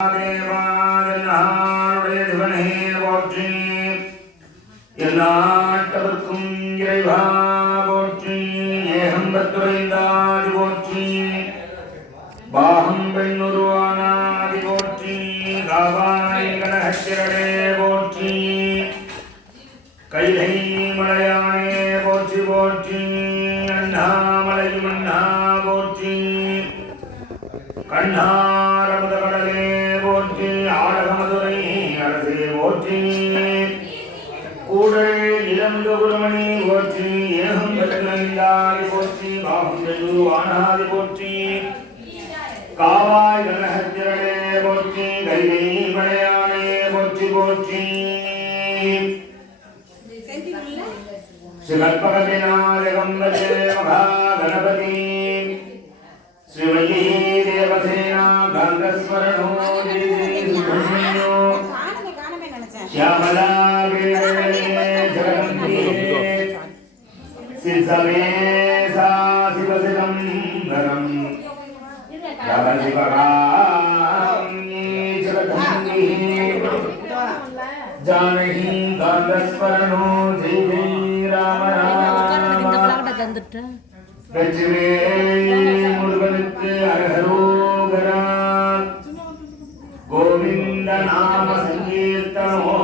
தேவாதனாருடைய போற்றி எல்லாட்டவர்க்கும் இறைவா போற்றி ஏகம்பத்துரைந்தாதி போற்றி பாகம் பெண்ணுருவானாதி போற்றி காவாய் கனகத்திரளே போற்றி கைலை மலையானே போற்றி போற்றி அண்ணாமலை மன்னா போற்றி கண்ணாரமுதகடலே போற்றி ஆடகமதுரை அரசே போற்றி கூடல் இளம்புரமணி போற்றி ஏகம் பெருந்தாரி போற்றி பாகம் பெருவானாதி போற்றி காவாய் கனகத்திரளே போற்றி கைலை மலையானே போற்றி போற்றி ஸ்ரீகல்பகவிநாயகம்பஜே மகாகணபதி ஸ்ரீமயி தேவசேனா கங்கஸ்மரணோ சுப்ரமணியோ श्यामला सिसमे सा शिवसिदम्बरं जानकी कांतस्मरणो जय राम राम गजवे मुरुगनुक्कु हरहरोगरा गोविंद नाम संकीर्तनो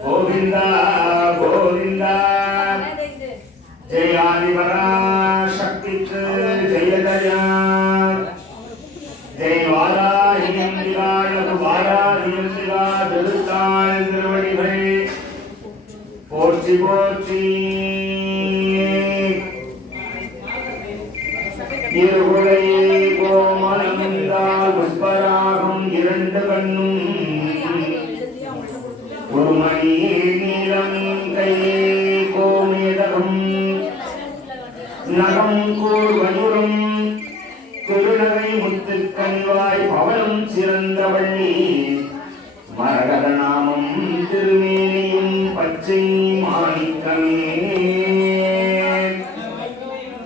गोविंद गोविंद जय आदिवरा शक्ति जय दया जय वाराहियंदिगाय वाराहियंदिगा திருத்தாள் திருவடிகள் போற்றி போற்றி இருகுலை கோமலந்தால் புஷ்பராகும் இரண்டு கண்ணும் ஒரு மணி நீளம் கையே கோமேதகம் நகம் கூர்வனுரும் திருநகை முத்துக்கண்வாய் பவனும் சிறந்த வள்ளி மரகத நாமம் திருமேனியும் பச்சை மாணிக்கமே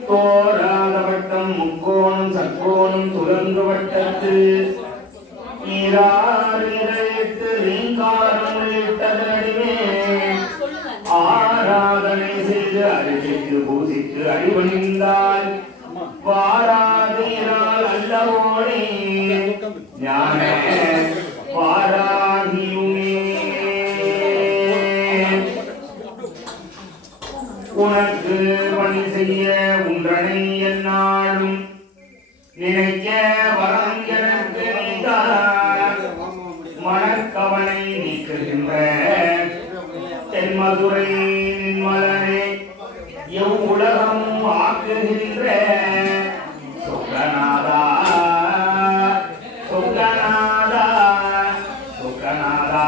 தோராத வட்டம் முக்கோணம் சக்கோணம் துலங்கு வட்டத்து நீராறிட்டு ரீங்காரம் உள்ளிட்டதடிமே ஆராதனை செய்து அரிசித்து பூசித்து அறிவணிந்தால் வாராதீரால் அல்லவோனே ஞான வாராகியுமே உனக்கு பணி செய்ய உன்றனை என்னாலும் நினைக்க வரம் எனக்கு மனக்கவனை நீக்குகின்ற தென்மதுரை மலரே எவ்வுலகம் ஆக்குகின்ற சொக்கநாதா சொக்கநாதா சொக்கநாதா